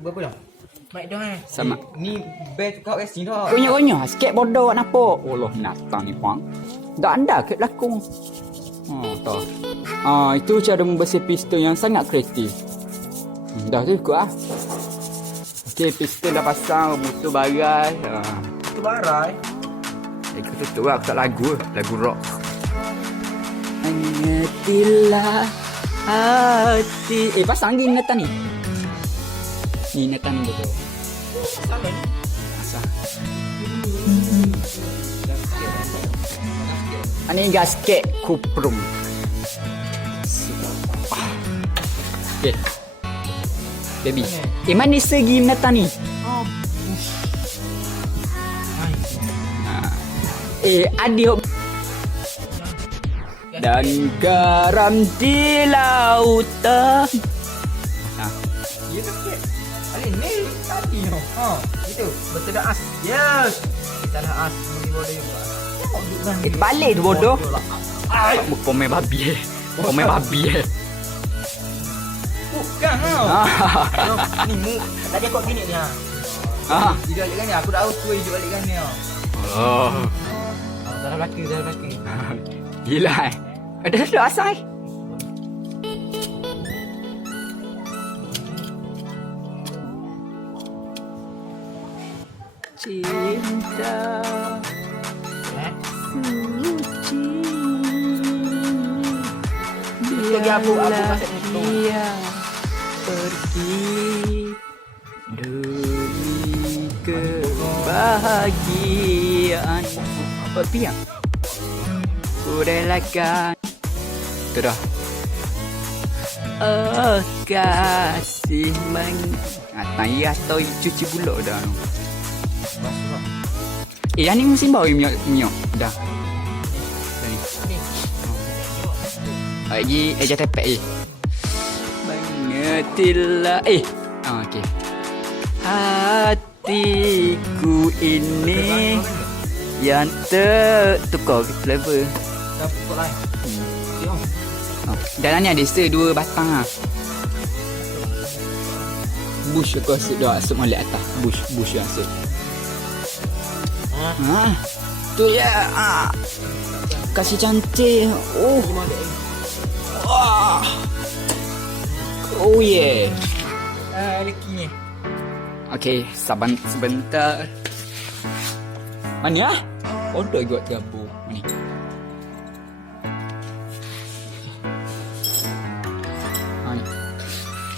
berapa dah? Baik dah Sama. Ni best kau kat sini dah. Konya-konya sikit bodoh kenapa? Allah binatang ni pang. Tak ada ke belakang. Tahu. Itu cara membersih piston yang sangat kreatif. Dah tu ikut ah. Okey, piston dah pasang, butuh barai. Itu barai. Aku tutup lah, aku tak lagu rock. Angatilah hati. Pasang lagi ingatan ni. Ni ingatan ni betul. Sama ni. Pasang. Ini gasket kuprum. Okay. Baby. Mana segi ingatan ni? Adik. Dan garam di lautan. Ya tak? Ali ni tadi no. Gitu. Betul dah as. Yes. Kita dah as ni bodoh juga. Itu balik tu bodoh. Komen babi. Komen babi. Bukan ni mu. Tadi aku gini dia. Dia balik kan ni. Aku dah auto hidup balik kan ni. Salah lelaki. Gila Ada asal cinta suci lagi aku masuk dia pergi demi kebahagiaan apa piang ku relakan tu dah kasih tanya atau cuci buluk dah yang ni musim bau minyak dah ni lagi eja tepek bangetilah okey hatiku ini yang tertukar flavor dah pukul lain. Dalam ni ada dua batang lah. Bush aku asyik dah asyik molek atas. Bush yang asyik. Tu ya. Kasih cantik. Wah. Oh yeah. Leki ni. Okay, saban sebentar. Mana ah? Bodoh juga tergabung ni.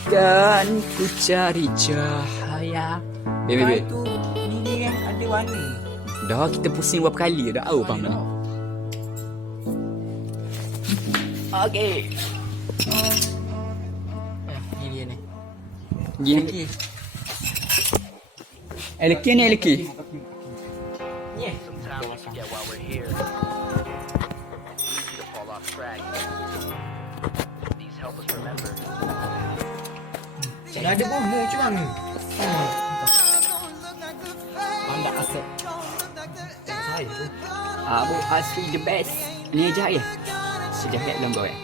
Dan ku cari cahaya. Bebe. Ni kan ada warna. Dah kita pusing berapa kali dah tahu bang ni. Okey. Ni dia ni. Gini. Elki ni elki. Ni. Dah ada bomo macam mana? Anda asal. Saya tu. Abu asli the best. Ni aja ya. Sejak lembau ya.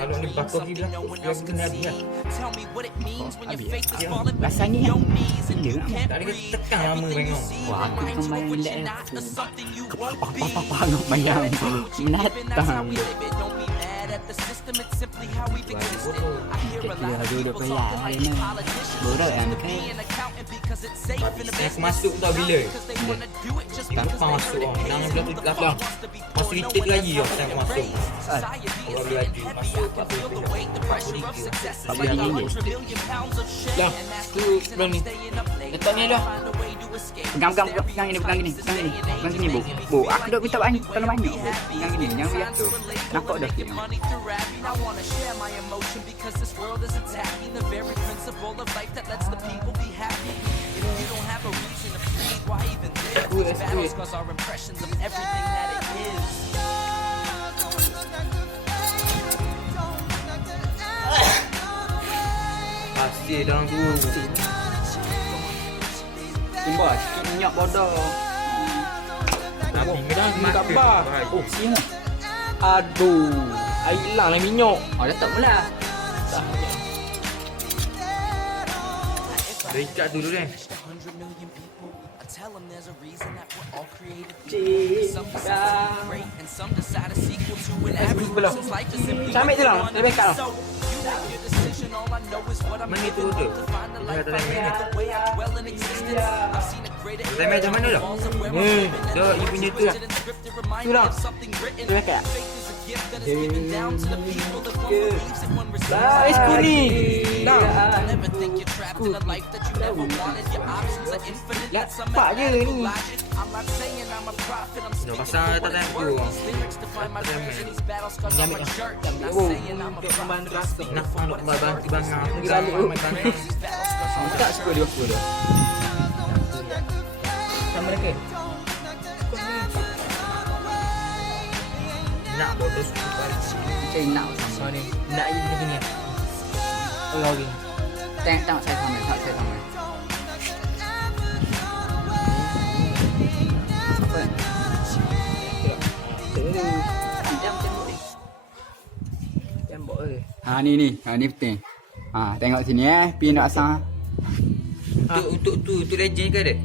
Kalau ni bakar dia lagi kena dia. Rasanya dia Tak ada tekan lama tengok. wah aku kemain lek apa nak bayang binatang kita duduk pelan hari ni bodoh yang kan Aku masuk tau bila. Tanpa masuk orang. Nang belakang. Facilitate lagi yo saya masuk. Orang lagi masuk tak boleh. apa ini Dah, tu belum ni. Letak ni dah. pegang ini bu aku dah minta banyak terlalu banyak bu pegang ini yang biar tu nampak dah tu Pasti dalam tu. Timbal sikit minyak bodoh. Tapi dah gambar. Oh, sini. Aduh. Air hilang lah minyak. Oh, dah tak pula. Ikat dulu deh. Belum. Sampai tu lah. Lebih kat lah. Mana itu tu? Ada timer ni. Timer macam mana dah? Dah, you punya tu lah. Tu lah. Lebih kat. Esku ni. Dah. Lepak je ni. Dah pasal tak time tu. Jamik lah. Oh, untuk membantu rasa. Nak bantu bangang. Pergi balik tu. Tak suka dia apa dah. Sama lagi. Nak bodoh. Saya nak sama. So ni. Nak ini macam ni. Oh, gini. Tengok saya sama. Tak saya sama. Apa? Tembok ke? Ni penting. Tengok sini Pi nak asal. Untuk legend ke ada?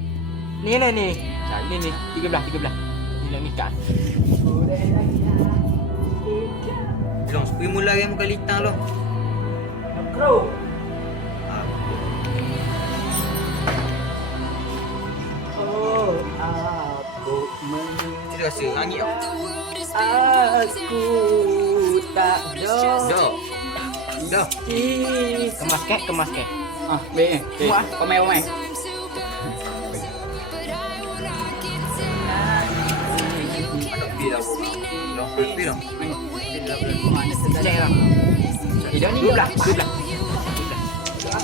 Ni lah ni. Ni 13. Ni nak nikah. Long spray mula yang muka litang loh. Kro. Oh, aku Kita rasa angin tau. Aku tak Dah. Kemas ke? Baik. Buat. Pemain. Pi dah. Long pi dah. Cek lah. Tidak ni 12.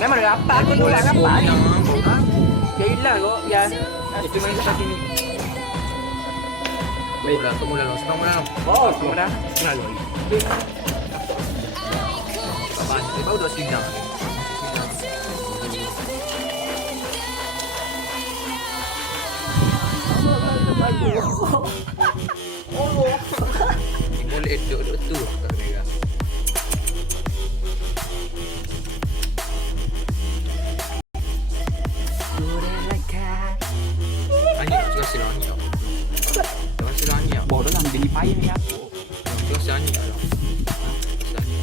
Memang dah dapat aku tolak apa ni? Dia hilang kok. Ya. Itu main kat sini. Kamu dah long. Sekarang mula long. Oh, semua dah. Kenal lagi. Abang, dia baru dah sidang. Ni boleh duduk tu. Tak kena. Angin tak rasa lah angin tau. Tak rasa lah angin tau. Bawa dalam beli payah ni aku. Tak rasa angin tau. Rasa angin.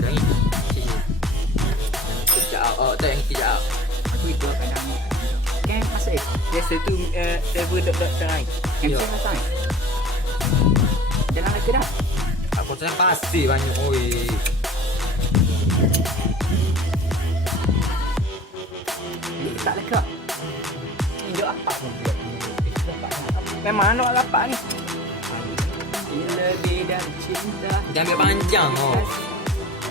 Angin. Sini. Kejap. Oh, tak yang kejap. Aku itu kadang kan masih Biasa tu server dot tengah. yang saya masang. Jangan lagi dah. Aku tanya pasir banyak. Oi. Tak lekat. Tunjuk apa pun. Memang nak lapak ni. Lebih dari cinta. Jangan ambil panjang oh.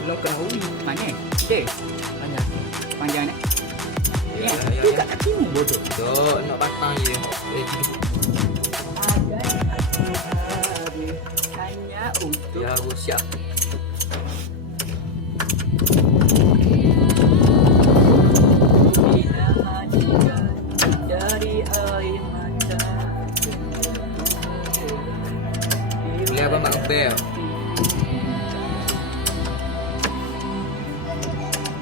Belum kena uli. Mana? Okey. Banyak. Panjang ni. Ya, ya, Tu ya. kat kakimu bodoh. Dok, nak batang je. Hanya untuk Ya, aku siap. dari air mata. Boleh abang mak bel.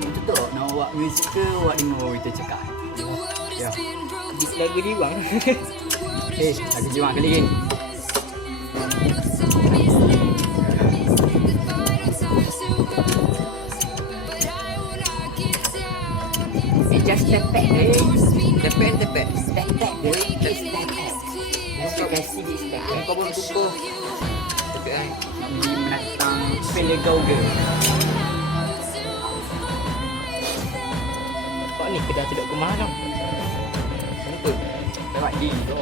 Itu tu nak buat muzik ke buat dengar kita cakap. Ya. Lagu di bang. Lagi jiwang kali ni. Just tepek deh. Tepek. Tepek deh. Just tepek. Muka kasih di tepek. Kau belum suka. Tepek kan. Ini menatang pilih kau ke? Pak ni kedai tidak kemah tau. Kenapa? Lewat di tu.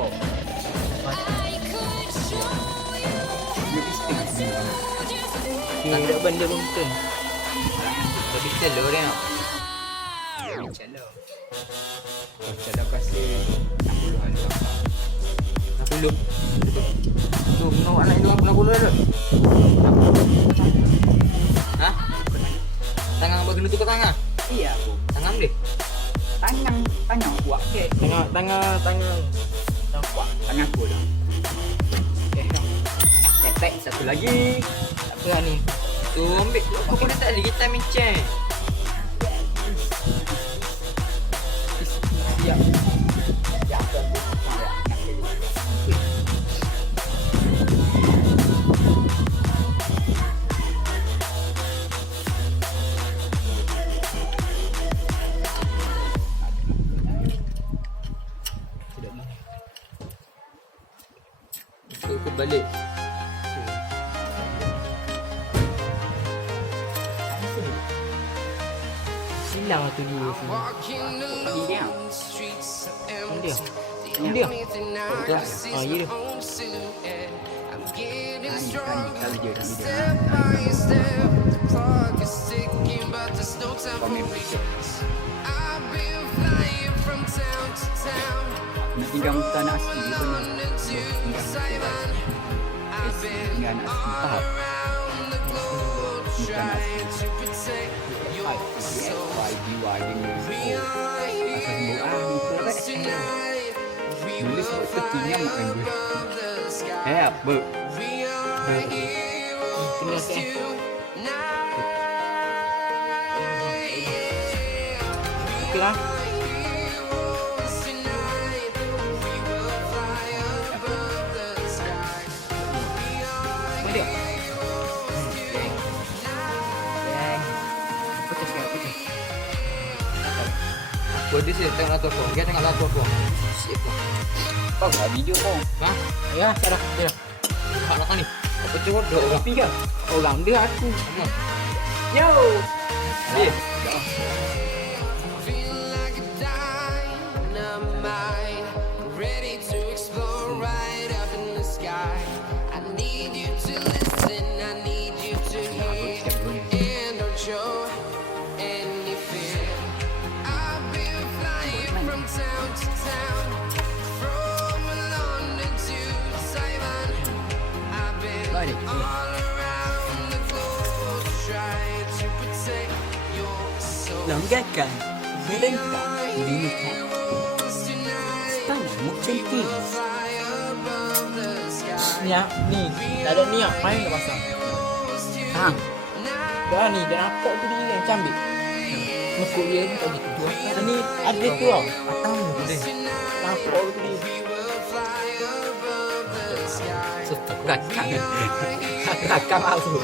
Tidak benda rumpun. Tapi telur dia. Calo. Calo kasih 60-an. 60. Tu, nak anak itu apa nak gula tu? Ha? Tangan abang kena tukar tangan. Iya aku. Tangan dia. Tangan kuat ke? Tangan kuat. Tangan aku dah. Okey. Tepek satu lagi. Ya ni. Tu ambil aku pun dah tak lagi kita menceng. Siap. Ya, tuan. Aku balik. Sila tu dia sini. Dia. Dia. Dia. Dia. Ah, ya dia. Kalau dia dah nak tinggal muka anak asli dia pun tinggal anak asli tahap muka anak asli YDY dengan asal semua muka nulis buat sepertinya makan gue apa Kena kan. Okey lah. Boleh. Putus kan, putus. Aku ada sih tengok lato aku. Dia tengok lato aku. Siap lah. kau tak video kau Ha? Ya, salah. Dia. Hak belakang ni. Apa tu bodoh orang. Tapi kan orang dia aku. Sama. Yo. Eh. balik langgakan Mintak Mintak Setengah cantik Ni, tak ada ni main ke pasang. Ha Dah ni, dia nampak tu dia yang cambil. Mekuk dia ni tak gitu. Ni ada tu tau. Atau boleh Nampak tu dia. Kakak Kakak aku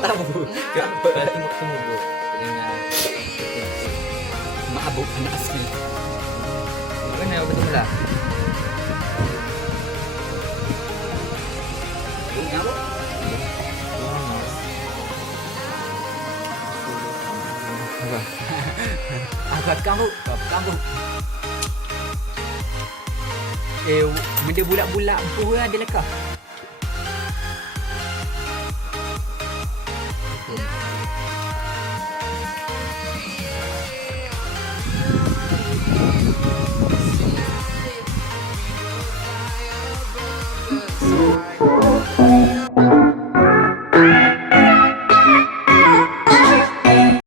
tahu Kenapa Tengok bro. dengan mabuk anak asli Mana betul lah. Kenapa? Apa kamu? Benda bulat-bulat buah ada lekah.